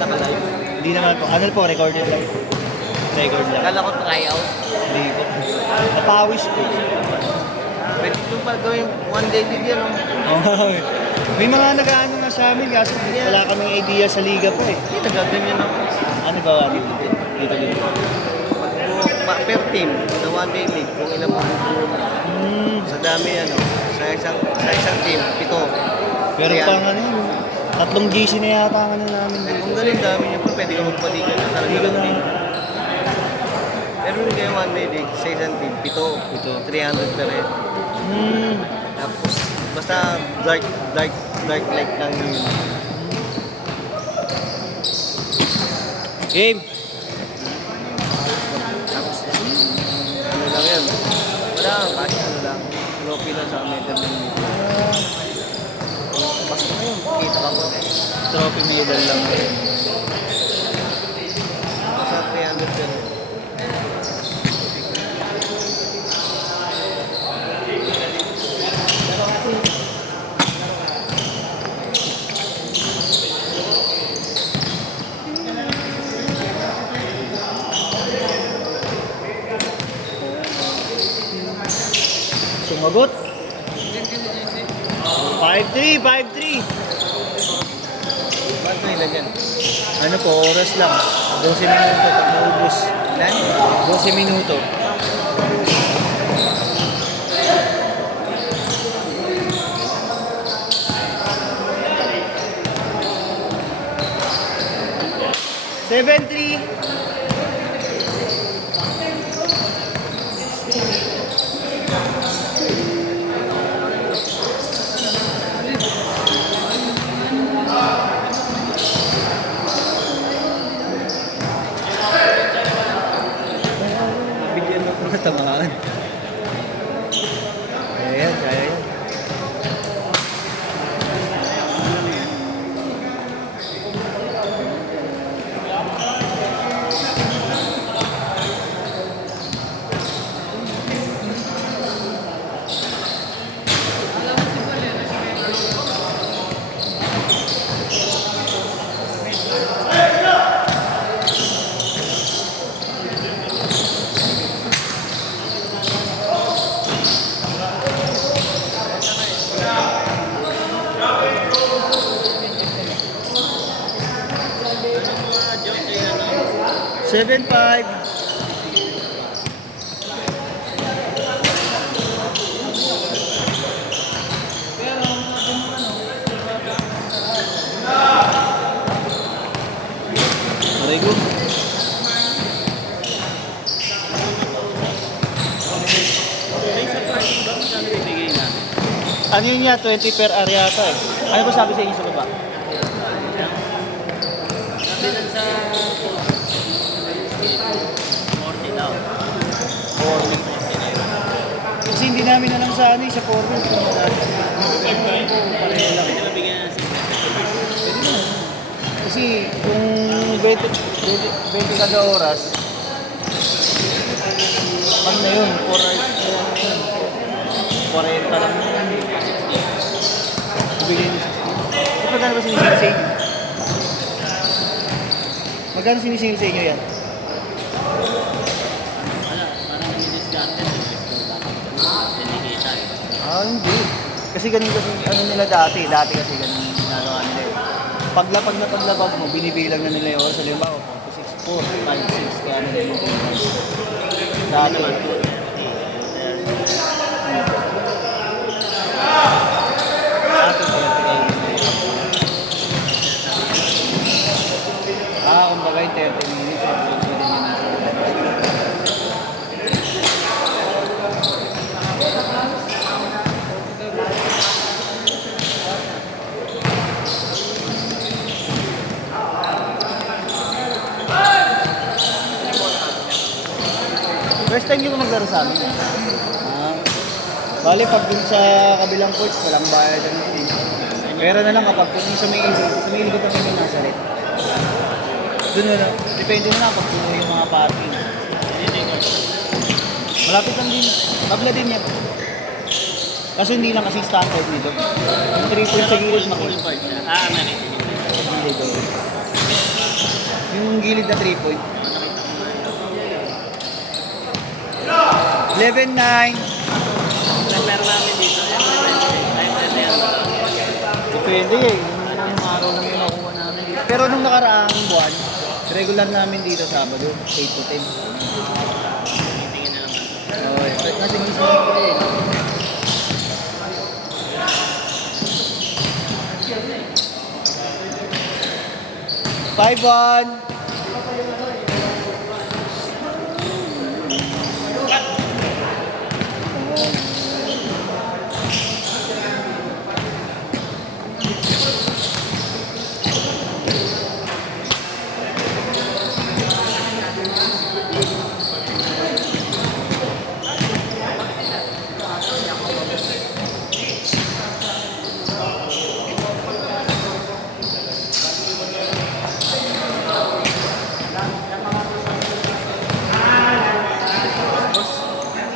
naka-live? Hindi naman po. Ano po, recorded lang. Record lang. Kala ko tryout. Hindi po. Napawis po. Pwede yung pa gawin one day league yan. Oh, may mga nag-ano nga sa amin, kaso wala kaming idea sa liga po eh. Hindi, nagaganyan ako. Ano ba dito? Dito. Per team, sa one day league, kung ilan mo sa dami ano, sa isang team, 7. Pero Kaya, pang ano yun, 3 GC na yata ang ano namin eh, dito. kung galing dami niyo pa, pwede ka magpaligan na talaga. Liga na. Pero hindi kayo one day league, sa isang team, 7. 300 per head. Tapos, basta dark light lang yun. Game! Tapos, ano lang yan. Wala, kasi ano lang. Trophy lang sa medal ng basta na yun, kita ka mo. Trophy medal lang. Basta 300 per head. Sumagot! 5-3! 5-3! Ba't may lagyan? Ano po, oras lang. 12 minuto pag naubos. Ilan? 12 minuto. Seven, 3. Bigyan mo mga tamaan. Kaya yan. Seven, 5. Very good. Ano yun niya? 20 per area ata eh. Ano ba sabi sa inyo sa baba? Bilan sa 40 daw. 4. Kasi hindi namin alam sa ano sa 4. Pareho lang. Pwede mabigyan ng 60. Kasi kung 20 kada oras, pag na yun, 40 lang. Bigay ng 60. Magkano ba sinisingil sa inyo? Magkano sinisingil sa inyo yan? Wala, parang discount delikita eh. Hindi. Kasi ganun kasi ano nila dati kasi ganun ginagawa nila eh. Paglapag mo, binibilang na nila yung oras. Halimbawa, 4, 5, 6, kaya nila yung dati. Kumbaga yung 30 minutes. First time yung maglaro sa amin. Bali, pag dun sa kabilang coach, walang bayad ng fee. Pero na lang kapag kung sa may ilog kami may nasalit. Doon na lang. Depende na lang pag puno yung mga parking. Malapit lang din. Tabla din yan. Kasi hindi lang kasi standard nito. Yung 3 points sa gilid makulit. Full part siya. Ah, mali. Hindi ko. Yung gilid na 3 point. 11-9. Prepare namin dito. Depende eh. Yung araw lang yung nakuha namin dito. Pero nung nakaraang buwan, regular namin dito Sabado, 8 to 10. Tingin na naman. Okay. Kasi gusto ko eh. Five one.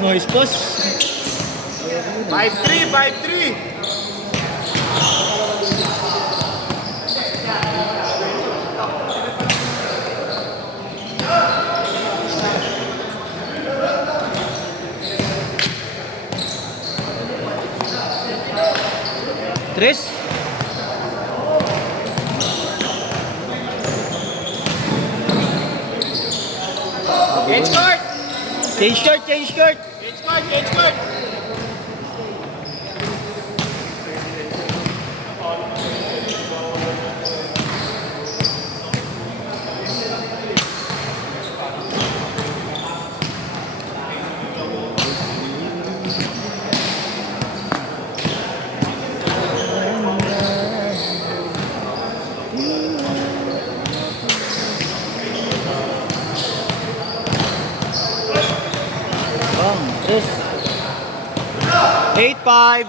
Noise boss. 5-3, 5-3. Tres. Change court. Change shirt, change shirt. Change court, change court. Tres. 8-5.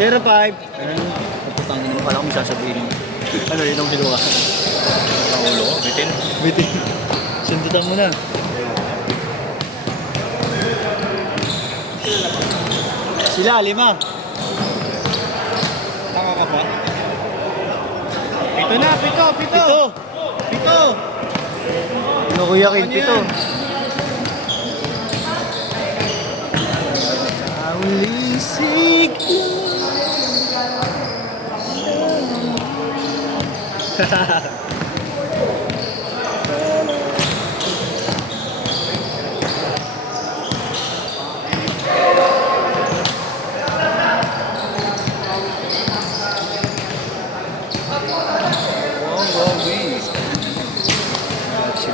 Zero 5. Pagputangin mo pala kung sasabihin mo. Ano yun ang ginawa? Ang ulo ko, bitin. Bitin. Sundutan mo na. Sila, 5. Taka ka ba? Pito na, pito, pito. Pito. Pito. Ano kuya King? Pito. Aulisik.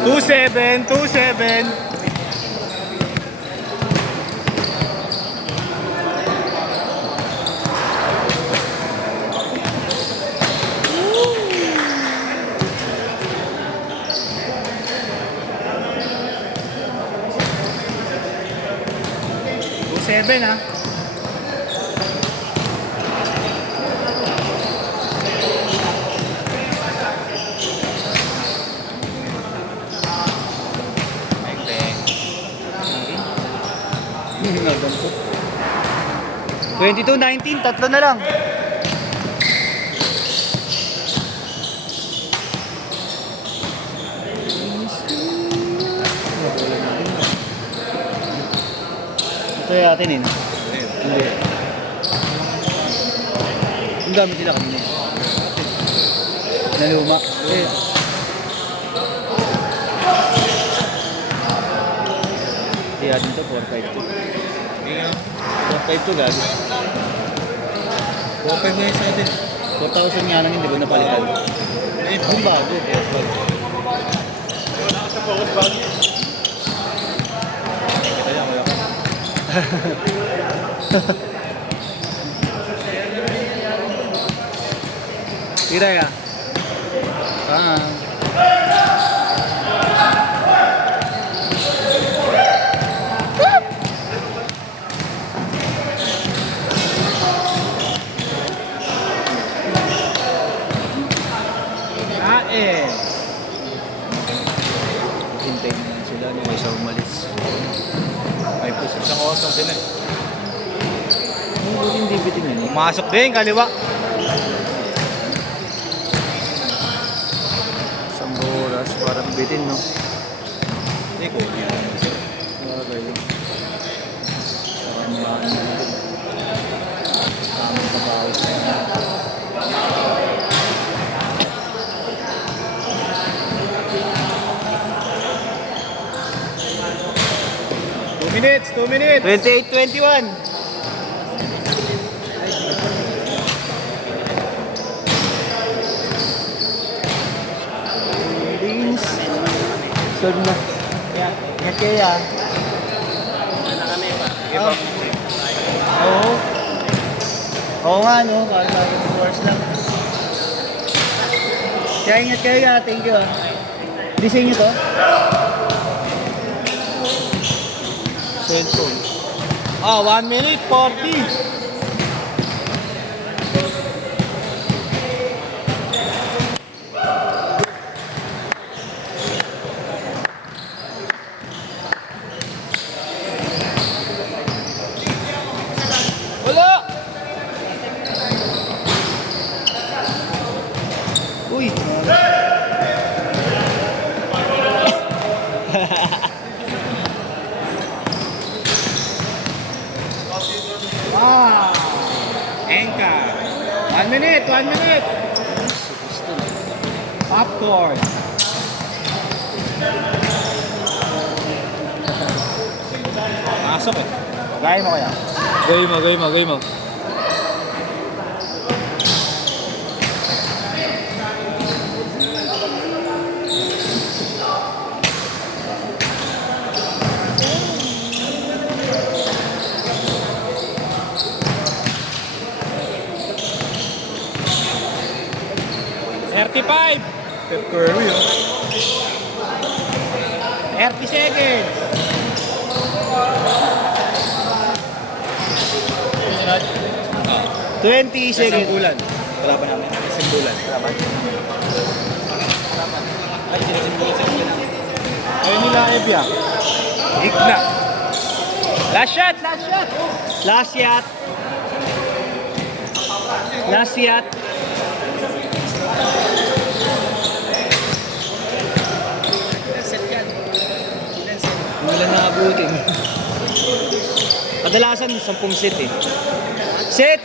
Two seven, 2-7. Seven ah. Naganto. 22-19, tatlo na lang. Ito yung atin eh. No? Hindi. Ang gamit nila kanina. Naluma. Eh. Hindi atin to, 4-5-2. 4-5 to gago. 4-5 na sa atin. 4,000 nga lang hindi ko napalitan. Ang bago. Sa focus bag. Kaya kaya. Tira ya. Ah. Hintay mo lang Wala niya isa umalis. May puso isang osong sila eh. Buti hindi bitin yun. Pumasok din, kaliwa. Isang oras, parang bitin, no? Hindi ko. Bagay. Parang maano bitin. Tamang kabawi sa inyo. Two minutes. 28-21. Beans. Sod na. Ingat kayo ah. Iba. Oo. Oo nga no, para sa course lang. Kaya ingat kayo ah, thank you ah. Di sa inyo to? Cellphone. 1 minute 40. Wala! Uy! Wow! Enka. 1 minute. Popcorn. Masok eh. Gaya mo kaya? Gay mo. $35. Steph Curry oh. 30 seconds. 20 seconds. Bulan. Wala pa namin. Simbulan. Wala pa. Ay, sinasimbulan sa kanila. Ayun nila, Evia. Igna. Last shot. Last shot. Hindi lang nakabutin. Kadalasan 10 set eh. Set!